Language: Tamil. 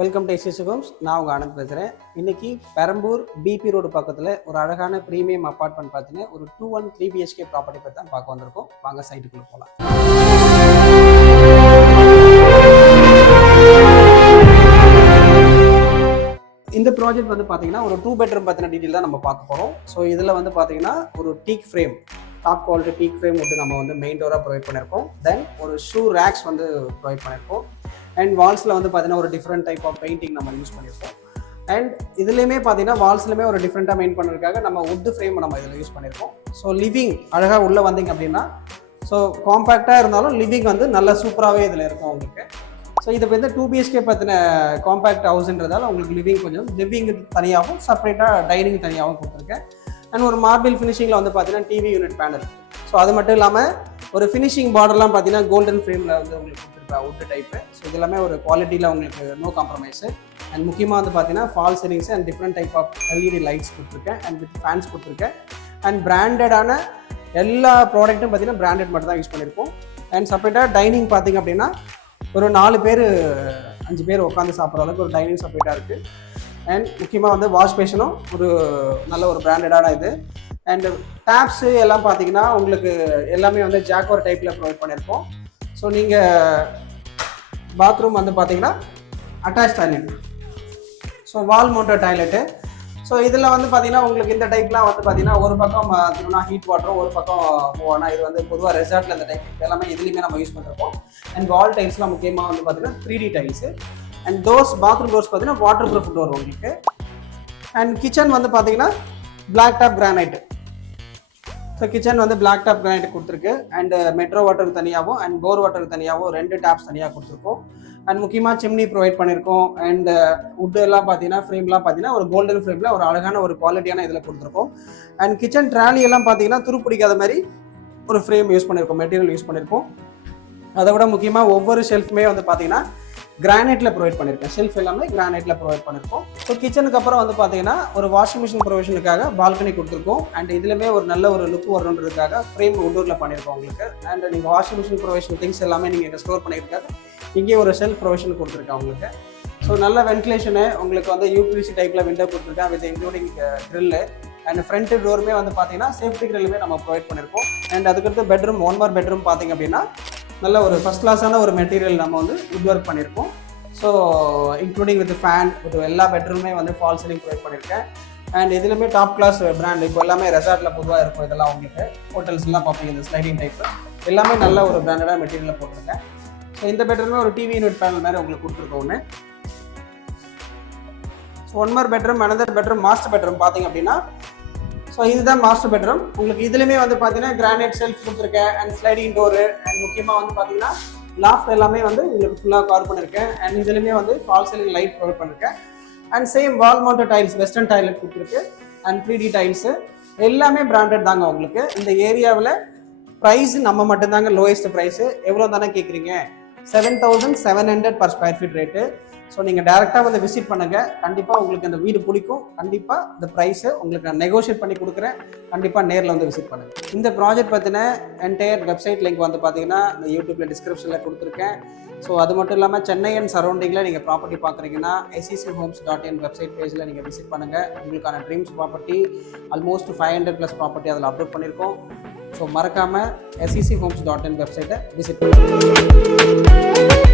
Welcome to SS Holmes. நான் உங்கள் ஆனந்த் பேசுகிறேன். இன்றைக்கி பெரம்பூர் பிபி ரோடு பக்கத்தில் ஒரு அழகான ப்ரீமியம் அப்பார்ட்மெண்ட் பார்த்தீங்கன்னா ஒரு 2-1 3BHK ப்ராப்பர்ட்டி பற்றி தான் பார்க்க வந்திருக்கோம். வாங்க சைட்டுக்குள்ளே போகலாம். இந்த ப்ராஜெக்ட் வந்து பார்த்தீங்கன்னா ஒரு 2 பெட்ரூம் பற்றின டீட்டெயில் தான் நம்ம பார்க்க போகிறோம். ஸோ இதில் வந்து பார்த்தீங்கன்னா ஒரு டீக் ஃப்ரேம், டாப் குவாலிட்டி டீக் ஃப்ரேம் விட்டு நம்ம வந்து மெயின் டோராக ப்ரொவைட் பண்ணியிருக்கோம். தென் ஒரு ஷூ ரேக்ஸ் வந்து ப்ரொவைட் பண்ணியிருக்கோம். அண்ட் வால்ஸில் வந்து பார்த்தீங்கன்னா ஒரு டிஃப்ரெண்ட் டைப் ஆஃப் பெயிண்டிங் நம்ம யூஸ் பண்ணியிருக்கோம். அண்ட் இதுலேயுமே பார்த்தீங்கன்னா வால்ஸ்லையுமே ஒரு டிஃப்ரெண்ட்டாக மெயின் பண்ணுறதுக்காக நம்ம வுட் ஃப்ரேம் நம்ம இதில் யூஸ் பண்ணியிருக்கோம். ஸோ லிவிங் அழகாக உள்ளே வந்தீங்க அப்படின்னா ஸோ காம்பேக்டாக இருந்தாலும் லிவிங் வந்து நல்லா சூப்பராகவே இதில் இருக்கும் உங்களுக்கு. ஸோ இது வந்து 2BHK பற்றின காம்பேக்ட் ஹவுஸ்ன்றதால உங்களுக்கு லிவிங் தனியாகவும் செப்பரேட்டாக டைனிங் தனியாகவும் கொடுத்துருக்கேன். அண்ட் ஒரு மார்பிள் ஃபினிஷிங்கில் வந்து பார்த்தீங்கன்னா டிவி யூனிட் பேனல். ஸோ அது மட்டும் இல்லாமல் ஒரு ஃபினிஷிங் பார்டர்லாம் பார்த்தீங்கன்னா கோல்டன் ஃப்ரேமில் வந்து உங்களுக்கு கொடுத்துருப்பேன் வுட் டைப்பு. ஸோ இது எல்லாமே ஒரு குவாலிட்டியில் உங்களுக்கு நோ காம்ப்ரமைஸு. அண்ட் முக்கியமாக வந்து பார்த்தீங்கன்னா fall ceilings and different type of LED lights கொடுத்துருக்கேன். அண்ட் வித் ஃபேன்ஸ் கொடுத்துருக்கேன். அண்ட் பிராண்டடான எல்லா ப்ராடக்ட்டும் பார்த்தீங்கன்னா பிராண்டட் மட்டும் தான் யூஸ் பண்ணியிருக்கோம். அண்ட் செப்பரேட்டாக டைனிங் பார்த்தீங்க அப்படின்னா ஒரு 4 பேர் 5 பேர் உட்காந்து சாப்பிட்ற அளவுக்கு ஒரு டைனிங் செப்பரேட்டாக இருக்குது. அண்ட் முக்கியமாக வந்து வாஷ் பேஷனும் ஒரு நல்ல ஒரு பிராண்டடான இது. அண்ட் டேப்ஸு எல்லாம் பார்த்தீங்கன்னா உங்களுக்கு எல்லாமே வந்து ஜாக்வார் டைப்பில் ப்ரொவைட் பண்ணியிருக்கோம். ஸோ நீங்கள் பாத்ரூம் வந்து பார்த்தீங்கன்னா அட்டாச் டாய்லெட், ஸோ வால் மவுண்டட் டாய்லெட்டு. ஸோ இதில் வந்து பார்த்தீங்கன்னா உங்களுக்கு இந்த டைப்லாம் வந்து பார்த்தீங்கன்னா ஒரு பக்கம் பார்த்தீங்கன்னா ஹீட் வாட்டரும் ஒரு பக்கம் போவானா. இது வந்து பொதுவாக ரெசார்ட்டில் இந்த டைப் எல்லாமே இதுலேயுமே நம்ம யூஸ் பண்ணிருக்கோம். அண்ட் வால் டைல்ஸ்லாம் முக்கியமாக வந்து பார்த்தீங்கன்னா 3D tiles. And doors, bathroom doors பார்த்தீங்கன்னா வாட்டர் ப்ரூஃப் டோர் உங்களுக்கு. அண்ட் கிச்சன் வந்து பார்த்தீங்கன்னா black top granite. So kitchen வந்து பிளாக் டாப் கிரானைட் கொடுத்துருக்கு. அண்ட் மெட்ரோ வாட்டருக்கு தனியாகவும் அண்ட் போர் வாட்டருக்கு தனியாகவும் 2 டேப்ஸ் தனியாக கொடுத்துருக்கோம். அண்ட் முக்கியமாக சிம்னி ப்ரொவைட் பண்ணியிருக்கோம். அண்ட் வுட் எல்லாம் பார்த்தீங்கன்னா ஃப்ரேம்லாம் பார்த்தீங்கன்னா ஒரு கோல்டன் ஃப்ரேமில் ஒரு அழகான ஒரு குவாலிட்டியான இதில் கொடுத்துருக்கோம். அண்ட் கிச்சன் ட்ராலி எல்லாம் பார்த்தீங்கன்னா துருப்பிடிக்காத மாதிரி ஒரு ஃப்ரேம் யூஸ் பண்ணியிருக்கோம், மெட்டீரியல் யூஸ் பண்ணியிருக்கோம். அதை விட முக்கியமாக ஒவ்வொரு ஷெல்ஃப்மே வந்து பார்த்தீங்கன்னா கிரானைட்டில் ப்ரொவைட் பண்ணியிருக்கேன். ஷெல்ஃப் எல்லாமே கிரானைட்டில் ப்ரொவைட் பண்ணியிருக்கோம். ஸோ கிச்சனுக்கு அப்புறம் வந்து பார்த்தீங்கன்னா ஒரு வாஷிங் மிஷின் ப்ரொவிஷனுக்காக பால்கனி கொடுத்துருக்கோம். அண்ட் இதுலேயுமே ஒரு நல்ல ஒரு லுக் வரணுன்றதுக்காக ஃப்ரேம் உண்டூரில் பண்ணியிருக்கோம் உங்களுக்கு. அண்ட் நீங்கள் வாஷிங் மிஷின் ப்ரொவிஷன் திங்ஸ் எல்லாமே நீங்கள் இங்கே ஸ்டோர் பண்ணியிருக்காங்க. இங்கே ஒரு ஷெல்ஃப் ப்ரொவிஷன் கொடுத்துருக்கேன் உங்களுக்கு. ஸோ நல்ல வென்டிலேஷனு உங்களுக்கு வந்து UPVC டைப்பில் விண்டோ கொடுத்துருக்கேன் with including grill. And front டோருமே வந்து பார்த்தீங்கன்னா சேஃப்டி க்ரில்லுமே நம்ம ப்ரொவைட் பண்ணியிருக்கோம். அண்ட் அதுக்கடுத்து பெட்ரூம், 1 more பெட்ரூம் பார்த்தீங்க அப்படின்னா நல்ல ஒரு ஃபஸ்ட் கிளாஸான ஒரு மெட்டீரியல் நம்ம வந்து வுட் ஒர்க் பண்ணியிருக்கோம். So including with fan with எல்லா பெட்ரூமே வந்து ஃபால் சீலிங் ப்ரொவைட் பண்ணியிருக்கேன். அண்ட் இதுலையுமே டாப் கிளாஸ் பிராண்ட். இப்போ எல்லாமே ரெசார்ட்டில் பொதுவாக இருக்கும். இதெல்லாம் உங்களுக்கு ஹோட்டல்ஸ்லாம் பார்ப்பீங்க இந்த ஸ்லைடிங் டைப்பு எல்லாமே நல்ல ஒரு பிராண்டடாக மெட்டீரியலில் போட்டிருக்கேன். ஸோ இந்த பெட்ரூமே ஒரு டிவி யூனிட் பேனல் மாதிரி உங்களுக்கு கொடுத்துருக்கோம் ஒன்று. So 1 more bedroom, another bedroom, master bedroom பார்த்தீங்க அப்படின்னா ஸோ இதுதான் மாஸ்டர் பெட்ரூம். உங்களுக்கு இதுலையுமே வந்து பார்த்தீங்கன்னா கிரானைட் செல்ஃப் கொடுத்துருக்கேன். And sliding door. அண்ட் முக்கியமாக வந்து பார்த்தீங்கன்னா லாஃப்ட் எல்லாமே வந்து உங்களுக்கு ஃபுல்லாக கவர் பண்ணியிருக்கேன். அண்ட் இதுலையுமே வந்து ஃபால் சீலிங் லைட் ப்ரொவைட் பண்ணியிருக்கேன். And same wall mounted tiles, western toilet கொடுத்துருக்கு. அண்ட் 3D டைல்ஸு எல்லாமே பிராண்டட் தாங்க உங்களுக்கு. இந்த ஏரியாவில் ப்ரைஸ் நம்ம மட்டும்தாங்க லோயஸ்ட் ப்ரைஸு. எவ்வளோ தானே கேட்குறீங்க? 7,700 per square feet rate. So நீங்கள் டேரெக்டாக வந்து விசிட் பண்ணுங்கள். கண்டிப்பாக உங்களுக்கு அந்த வீடு பிடிக்கும். கண்டிப்பாக இந்த ப்ரைஸை உங்களுக்கு நான் நெகோஷியேட் பண்ணி கொடுக்குறேன். கண்டிப்பாக நேரில் வந்து விசிட் பண்ணுங்கள். இந்த ப்ராஜெக்ட் பற்றின என்டையர் வெப்சைட் லிங்க் வந்து பார்த்தீங்கன்னா இந்த யூடியூப்பில் டிஸ்கிரிப்ஷனில் கொடுத்துருக்கேன். ஸோ அது மட்டும் இல்லாமல் சென்னை அண்ட் சரௌண்டிங்கில் நீங்கள் ப்ராப்பர்ட்டி பார்க்குறீங்கன்னா SEChomes.in வெப்சைட் பேஜில் நீங்கள் விசிட் பண்ணுங்கள். உங்களுக்கான ட்ரீம்ஸ் ப்ராப்பர்ட்டி ஆல்மோஸ்ட் 500+ ப்ராப்பர்ட்டி அதில் அப்லோட் பண்ணியிருக்கோம். ஸோ மறக்காமல் SEChomes.in வெப்சைட்டை விசிட் பண்ணுங்கள்.